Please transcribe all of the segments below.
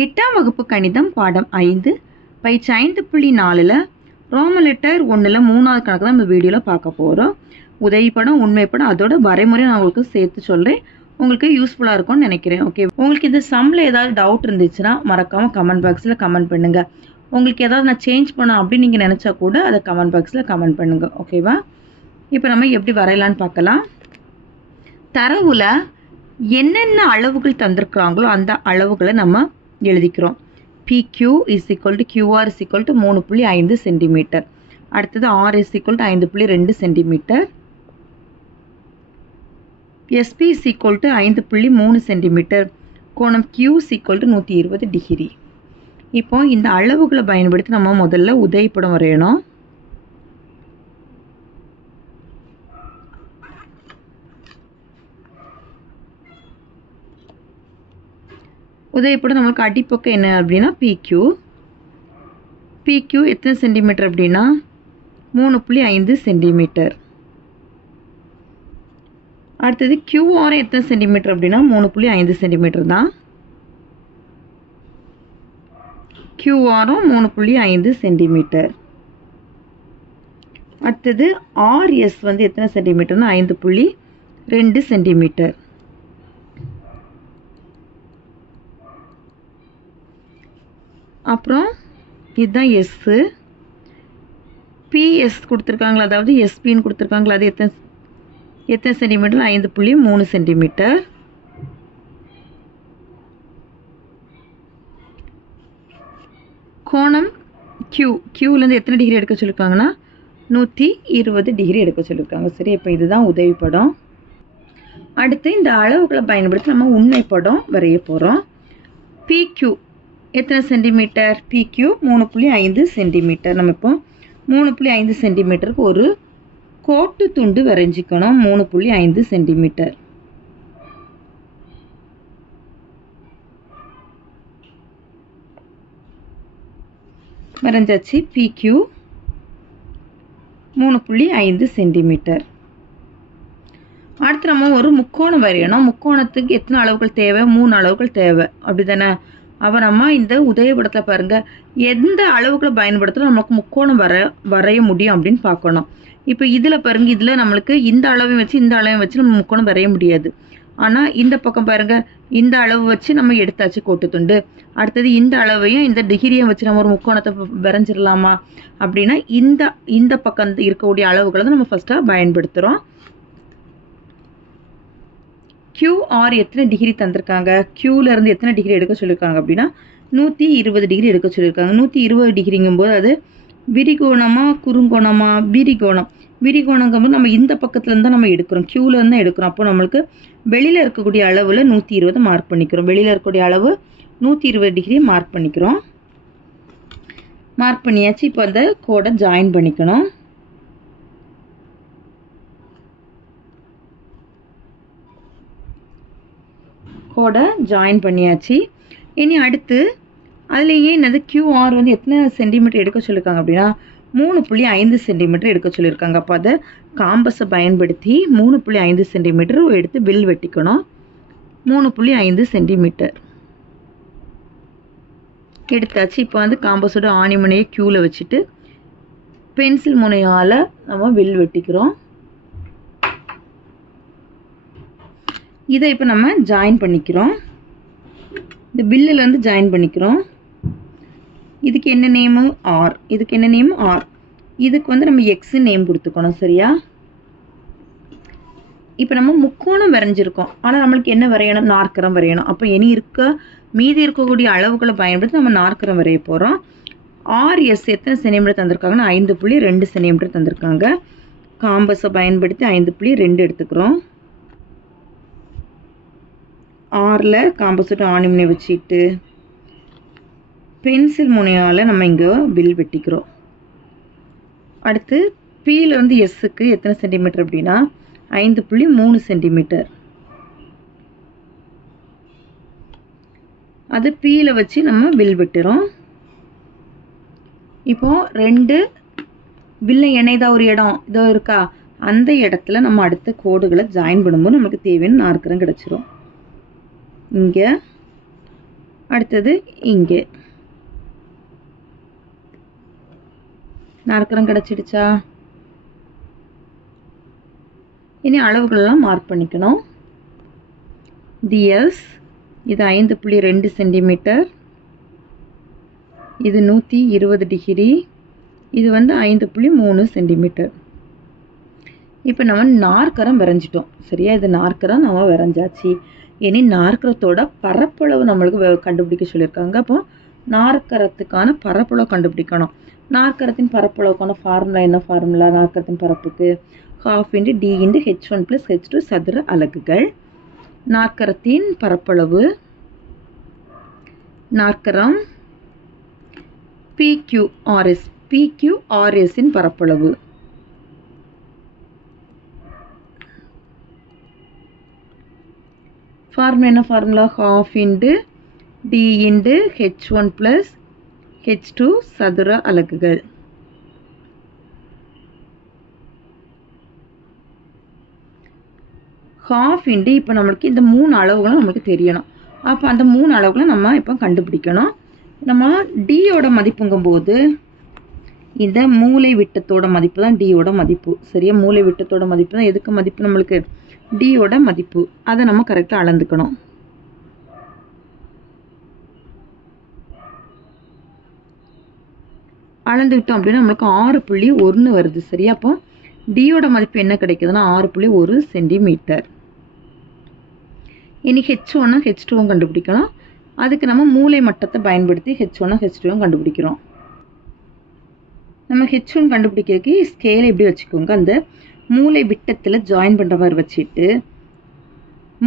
8ஆம் வகுப்பு கணிதம் பாடம் 5 பயிற்சி 5.4ல் ரோமன் லெட்டர் 1ல் 3வது கணக்கு தான் நம்ம வீடியோவில் பார்க்க போகிறோம். உதவிப்படம் உண்மைப்படம் அதோட வரைமுறை நான் உங்களுக்கு சேர்த்து சொல்கிறேன். உங்களுக்கு யூஸ்ஃபுல்லாக இருக்கும்னு நினைக்கிறேன். ஓகே, உங்களுக்கு இந்த சம்மில் ஏதாவது டவுட் இருந்துச்சுன்னா மறக்காமல் கமெண்ட் பாக்ஸில் கமெண்ட் பண்ணுங்கள். உங்களுக்கு ஏதாவது நான் சேஞ்ச் பண்ண அப்படின்னு நீங்கள் நினச்சா கூட அதை கமெண்ட் பாக்ஸில் கமெண்ட் பண்ணுங்கள். ஓகேவா? இப்போ நம்ம எப்படி வரையலான்னு பார்க்கலாம். தரவில் என்னென்ன அளவுகள் தந்திருக்கிறாங்களோ அந்த அளவுகளை நம்ம எழுதிக்கிறோம். PQ is equal to QR is equal to 3.5 centimetre. அடுத்தது R is equal to 5.2 centimetre. SP is equal to 5.3 centimetre. கோணம் Q is equal to 120 degree. இப்போ இந்த அளவுகளை பயன்படுத்தி நம்ம முதல்ல உதவிப்படம் வரையணும். உதவிப்படம் நம்மளுக்கு அடிப்பக்கம் என்ன அப்படின்னா PQ எத்தனை சென்டிமீட்டர் அப்படின்னா 3.5 சென்டிமீட்டர். அடுத்தது QR எத்தனை சென்டிமீட்டர் அப்படின்னா 3.5 சென்டிமீட்டர் தான். QRம் 3.5 சென்டிமீட்டர். அடுத்தது RS வந்து எத்தனை சென்டிமீட்டர்னா 5.2 சென்டிமீட்டர். அப்புறம் இதுதான் எஸ்ஸு. PS கொடுத்துருக்காங்களா, அதாவது எஸ்பின்னு கொடுத்துருக்காங்களா, அது எத்தனை சென்டிமீட்டர் 5.3 சென்டிமீட்டர். கோணம் Qலேருந்து எத்தனை டிகிரி எடுக்க சொல்லியிருக்காங்கன்னா 120 டிகிரி எடுக்க சொல்லியிருக்காங்க. சரி, இப்போ இதுதான் உதவிப்படம். அடுத்து இந்த அளவுகளை பயன்படுத்தி நம்ம உண்மைப்படம் வரைய போகிறோம். PQ எத்தனை சென்டிமீட்டர்? PQ 3.5 centimetre. நம்ம இப்போ 3.5 சென்டிமீட்டருக்கு ஒரு கோட்டு துண்டு வரைஞ்சிக்கணும். 3.5 சென்டிமீட்டர். வரைஞ்சாச்சு. PQ 3.5 centimetre. அடுத்து நம்ம ஒரு முக்கோணம் வரையணும். முக்கோணத்துக்கு எத்தனை அளவுகள் தேவை? 3 அளவுகள் தேவை, அப்படி தானே? அப்புறம் நம்ம இந்த உதவிப்படத்தில் பாருங்கள், எந்த அளவுகளை பயன்படுத்தலாம் நமக்கு முக்கோணம் வரைய முடியும் அப்படின்னு பார்க்கணும். இப்போ இதில் பாருங்கள், இதில் நம்மளுக்கு இந்த அளவையும் வச்சு இந்த அளவையும் வச்சு நம்ம முக்கோணம் வரைய முடியாது. ஆனால் இந்த பக்கம் பாருங்கள், இந்த அளவு வச்சு நம்ம எடுத்தாச்சு கோட்டு துண்டு. அடுத்தது இந்த அளவையும் இந்த டிகிரியும் வச்சு நம்ம ஒரு முக்கோணத்தை வரைஞ்சிடலாமா அப்படின்னா இந்த பக்கம் இருக்கக்கூடிய அளவுகளை தான் நம்ம ஃபஸ்ட்டாக பயன்படுத்துகிறோம். QR எத்தனை டிகிரி தந்திருக்காங்க? Qலேருந்து எத்தனை டிகிரி எடுக்க சொல்லியிருக்காங்க அப்படின்னா 120 டிகிரி எடுக்க சொல்லியிருக்காங்க. 120 டிகிரிங்கும்போது அது விரிகோணமா குறுங்கோணமா? விரிகோணங்கும்போது நம்ம இந்த பக்கத்துலேருந்து தான் நம்ம எடுக்கிறோம், Qலேருந்து தான் எடுக்கிறோம். அப்போ நம்மளுக்கு வெளியில் இருக்கக்கூடிய அளவில் 120 மார்க் பண்ணிக்கிறோம். வெளியில் இருக்கக்கூடிய அளவு 120 டிகிரி மார்க் பண்ணிக்கிறோம். மார்க் பண்ணியாச்சு. இப்போ அந்த கோடை ஜாயின் பண்ணிக்கணும். கோடை ஜாயின் பண்ணியாச்சு. இனி அடுத்து அதுலேயே என்னது QR வந்து எத்தனை சென்டிமீட்டர் எடுக்க சொல்லியிருக்காங்க அப்படின்னா 3.5 சென்டிமீட்டர் எடுக்க சொல்லியிருக்காங்க. அப்போ அதை காம்பஸை பயன்படுத்தி 3.5 சென்டிமீட்டர் எடுத்து வில் வெட்டிக்கணும். 3.5 சென்டிமீட்டர் எடுத்தாச்சு. இப்போ வந்து காம்பஸோட ஆணிமுனையை Qவில் வச்சுட்டு பென்சில் முனையால் நம்ம வில் வெட்டிக்கிறோம். இதை இப்போ நம்ம ஜாயின் பண்ணிக்கிறோம். இந்த பில்லில் வந்து ஜாயின் பண்ணிக்கிறோம். இதுக்கு என்ன நேமு? R. இதுக்கு என்ன நேம்? R. இதுக்கு வந்து நம்ம X நேம் கொடுத்துக்கணும். சரியா? இப்போ நம்ம முக்கோணம் வரைஞ்சிருக்கோம். ஆனால் நம்மளுக்கு என்ன வரையணும்? நாற்கரம் வரையணும். அப்போ மீதி இருக்கக்கூடிய அளவுகளை பயன்படுத்தி நம்ம நாற்கரம் வரைய போகிறோம். RS எத்தனை சென்டிமீட்டர் தந்திருக்காங்கன்னா 5.2 சென்டிமீட்டர் தந்திருக்காங்க. காம்பஸை பயன்படுத்தி 5.2 எடுத்துக்கிறோம். Rல காம்பஸோட ஆணிமுனை வச்சுட்டு பென்சில் முனையால் நம்ம இங்கே வில் வெட்டிக்கிறோம். அடுத்து Pலேருந்து Sக்கு எத்தனை சென்டிமீட்டர் அப்படின்னா 5.3 சென்டிமீட்டர். அது Pல வச்சு நம்ம வில் வெட்டுறோம். இப்போ 2 வில்லை இணைதா ஒரு இடம் இதோ இருக்கா, அந்த இடத்துல நம்ம அடுத்த கோடுகளை ஜாயின் பண்ணும்போது நமக்கு தேவையான நாற்கரம் கிடச்சிரும். இங்கே அடுத்தது இங்கே நாற்கரம் கிடச்சிடுச்சா? இனி அளவுகளெல்லாம் மார்க் பண்ணிக்கணும். இது எஸ், இது 5.2 சென்டிமீட்டர், இது 120 டிகிரி, இது வந்து 5.3 சென்டிமீட்டர். இப்போ நம்ம நாற்கரம் வரைஞ்சிட்டோம் சரியா? இது நாற்கரம் நம்ம வரைஞ்சாச்சு. இனி நாற்கரத்தோட பரப்பளவு நம்மளுக்கு கண்டுபிடிக்க சொல்லியிருக்காங்க. அப்போ நாற்கரத்துக்கான பரப்பளவு கண்டுபிடிக்கணும். நாற்கரத்தின் பரப்பளவுக்கான ஃபார்முலா என்ன? ஃபார்முலா நாற்கரத்தின் பரப்புக்கு ½ × d × h1 + h2 சதுர அலகுகள். நாற்கரத்தின் பரப்பளவு நாற்கரம் PQRS, PQRSின் பரப்பளவு. ஃபார்முலா என்ன? ஃபார்முலா ½ × d × h1 + h2 சதுர அலகுகள். ½ இப்போ நம்மளுக்கு இந்த 3 அளவுகளும் நமக்கு தெரியணும். அப்போ அந்த 3 அளவுகளை நம்ம இப்போ கண்டுபிடிக்கணும். நம்ம டியோட மதிப்புங்கும்போது இந்த மூலை விட்டத்தோட மதிப்பு தான் டியோட மதிப்பு சரியா? மூலை விட்டத்தோட மதிப்பு தான் எதுக்கு மதிப்பு? நம்மளுக்கு டியோட மதிப்பு. அதை நம்ம கரெக்டாக அளந்துக்கணும். அளந்துக்கிட்டோம் அப்படின்னா நம்மளுக்கு 6.1 வருது சரியா? அப்போ டியோட மதிப்பு என்ன கிடைக்குதுன்னா 6.1 சென்டிமீட்டர். இனி H1 H2 கண்டுபிடிக்கணும். அதுக்கு நம்ம மூலை மட்டத்தை பயன்படுத்தி H1 H2 கண்டுபிடிக்கிறோம். நம்ம H1 கண்டுபிடிக்கிறதுக்கு ஸ்கேலை எப்படி வச்சுக்கோங்க, அந்த மூலை விட்டத்தில் ஜாயின் பண்ணுற மாதிரி வச்சுட்டு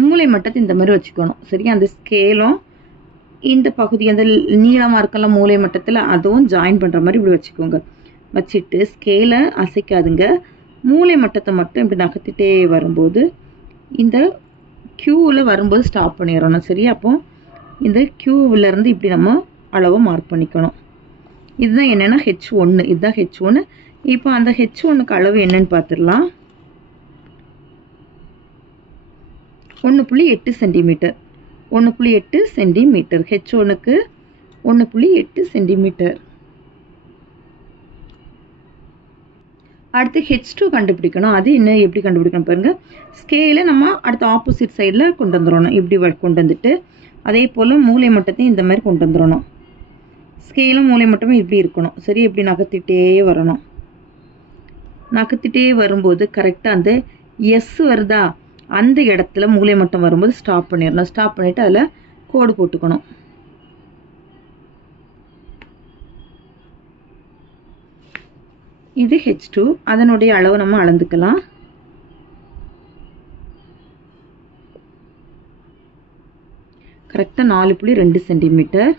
மூலை மட்டத்தை இந்த மாதிரி வச்சுக்கணும் சரியா? அந்த ஸ்கேலும் இந்த பகுதி அந்த நீளமாக இருக்கல மூலை மட்டத்தில் அதுவும் ஜாயின் பண்ணுற மாதிரி இப்படி வச்சுக்கோங்க. வச்சுட்டு ஸ்கேலை அசைக்காதுங்க. மூலை மட்டத்தை மட்டும் இப்படி நகர்த்திட்டே வரும்போது இந்த க்யூவில் வரும்போது ஸ்டாப் பண்ணிடணும் சரியா? அப்போ இந்த க்யூவிலேருந்து இப்படி நம்ம அளவை மார்க் பண்ணிக்கணும். இதுதான் என்னென்னா H1, இதுதான் H1. இப்போ அந்த H1க்கு அளவு என்னன்னு பார்த்துடலாம். 1.8 சென்டிமீட்டர். 1.8 சென்டிமீட்டர். H1க்கு 1.8 சென்டிமீட்டர். அடுத்து H2 கண்டுபிடிக்கணும். அது என்ன எப்படி கண்டுபிடிக்கணும் பாருங்கள். ஸ்கேலை நம்ம அடுத்த ஆப்போசிட் சைடில் கொண்டு வந்துடணும். இப்படி கொண்டு வந்துட்டு அதே போல் மூலை மட்டத்தையும் இந்த மாதிரி கொண்டு வந்துடணும். ஸ்கேலும் மூலை மட்டமும் இப்படி இருக்கணும் சரி? இப்படி நகர்த்திட்டே வரணும். நகர்த்திட்டே வரும்போது கரெக்டாக அந்த எஸ் வருதா அந்த இடத்துல மூலை மட்டம் வரும்போது ஸ்டாப் பண்ணிடணும். ஸ்டாப் பண்ணிவிட்டு அதில் கோடு போட்டுக்கணும். இது H2. அதனுடைய அளவு நம்ம அளந்துக்கலாம். கரெக்டாக 4.2 சென்டிமீட்டர்.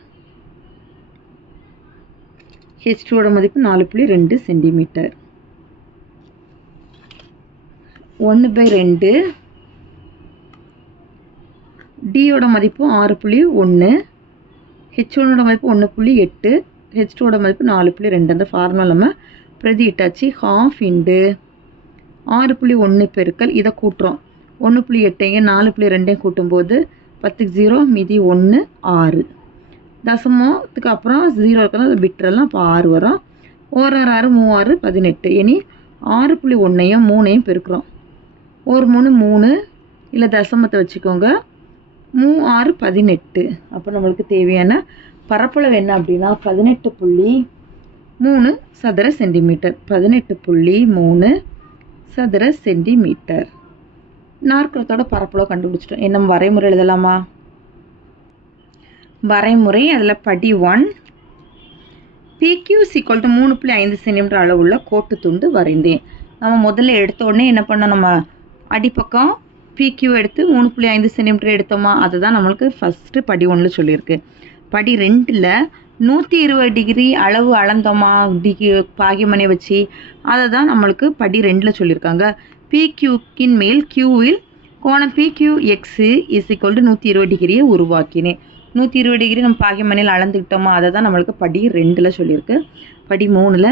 H2ஓட மதிப்பு 4.2 சென்டிமீட்டர். 1/2 டியோட மதிப்பு 6.1, H1ஓட மதிப்பு 1.8, H2ஓட மதிப்பு 4.2. அந்த ஃபார்முலா நம்ம பிரதியிட்டாச்சு. ½ × 6.1 பெருக்கல் இதை கூட்டுறோம். 1.8 4.2 கூட்டும்போது 10க்கு 0 மீதி 1 6. தசமத்துக்கு அப்புறம் 0 இருக்கிறது அதை விட்டுறலாம். அப்போ 6 வரும். 1 6 3 6 18. இனி 6.1ஐயும் 3ஐயும் பெருக்கிறோம். 1 3 3 இல்லை தசமத்தை வச்சுக்கோங்க. 3 6 18. அப்போ நம்மளுக்கு தேவையான பரப்பளவு என்ன அப்படின்னா 18.3 சதுர சென்டிமீட்டர். 18.3 சதுர சென்டிமீட்டர். நாற்கரத்தோட பரப்பளவு கண்டுபிடிச்சிட்டோம். என்ன வரைமுறை எழுதலாமா? வரைமுறை அதில் படி 1. PQ = 3.5 சென்டிமீட்டர் அளவுள்ள கோட்டு துண்டு வரைந்தேன். நம்ம முதல்ல எடுத்த உடனே என்ன பண்ணோம், நம்ம அடிப்பக்கம் PQ எடுத்து 3.5 சென்டிமீட்டர் எடுத்தோமா, அதுதான் நம்மளுக்கு ஃபஸ்ட்டு படி 1 சொல்லியிருக்கு. படி 2ல் 120 டிகிரி அளவு அளந்தோமா பாகிமனை வச்சு, அதை தான் நம்மளுக்கு படி 2ல் சொல்லியிருக்காங்க. PQக்கின் மேல் Qவில் கோணம் PQX = 120 டிகிரியை உருவாக்கினேன். 120 டிகிரி நம்ம பாகிமனையில் அளந்துக்கிட்டோமா, அதை தான் நம்மளுக்கு படி 2ல் சொல்லியிருக்கு. படி 3ல்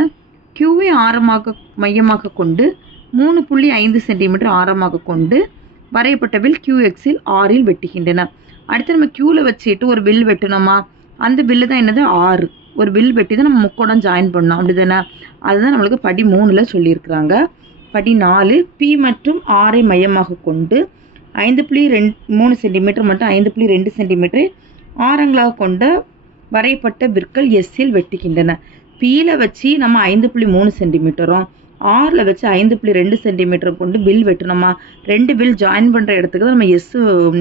Qவை மையமாக கொண்டு 3.5 சென்டிமீட்டர் ஆரமாக கொண்டு வரையப்பட்ட வில் QXல் 6ல் வெட்டுகின்றன. அடுத்து நம்ம க்யூவில் வச்சுட்டு ஒரு வில் வெட்டணுமா, அந்த வில்லு தான் என்னது 6. ஒரு வில் வெட்டி தான் நம்ம முக்கோணம் ஜாயின் பண்ணோம் அப்படி தானே. அதுதான் நம்மளுக்கு படி 3ல் சொல்லியிருக்கிறாங்க. படி 4 P மற்றும் R மையமாக கொண்டு 5.3 சென்டிமீட்டர் மற்றும் 5.2 சென்டிமீட்டர் ஆரங்களாக கொண்ட வரையப்பட்ட விற்கள் எஸ்ஸில் வெட்டுகின்றன. Pயில் வச்சு நம்ம 5.3 சென்டிமீட்டரும் ஆரில் வச்சு 5.2 சென்டிமீட்டர் கொண்டு வில் வெட்டணுமா. 2 வில் ஜாயின் பண்ணுற இடத்துக்கு தான் நம்ம எஸ்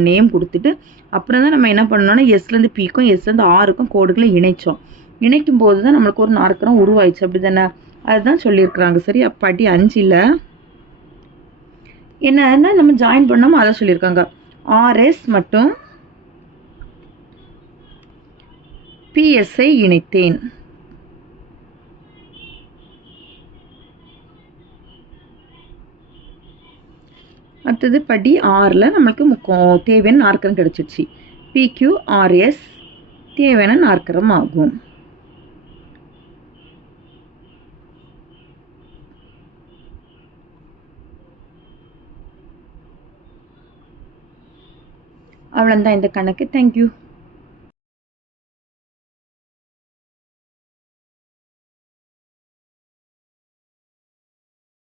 நேம் கொடுத்துட்டு அப்புறம் தான் நம்ம என்ன பண்ணோம்னா எஸ்லேருந்து பிக்கும் எஸ்லேருந்து ஆருக்கும் கோடுகளை இணைச்சோம். இணைக்கும் போது தான் நம்மளுக்கு ஒரு நாற்கரம் உருவாயிடுச்சு அப்படி தானே. அதுதான் சொல்லியிருக்கிறாங்க. சரி, படி 5ல் என்னன்னா நம்ம ஜாயின் பண்ணோமோ அதை சொல்லியிருக்காங்க. ஆர்எஸ் மற்றும் பிஎஸ்ஐ இணைத்தேன். அடுத்தது படி 6ல் நம்மளுக்கு தேவையான நாற்கரம் கிடைச்சிடுச்சு. PQRS தேவையான நாற்கரம் ஆகும். அவ்வளோதான் இந்த கணக்கு. தேங்க்யூ.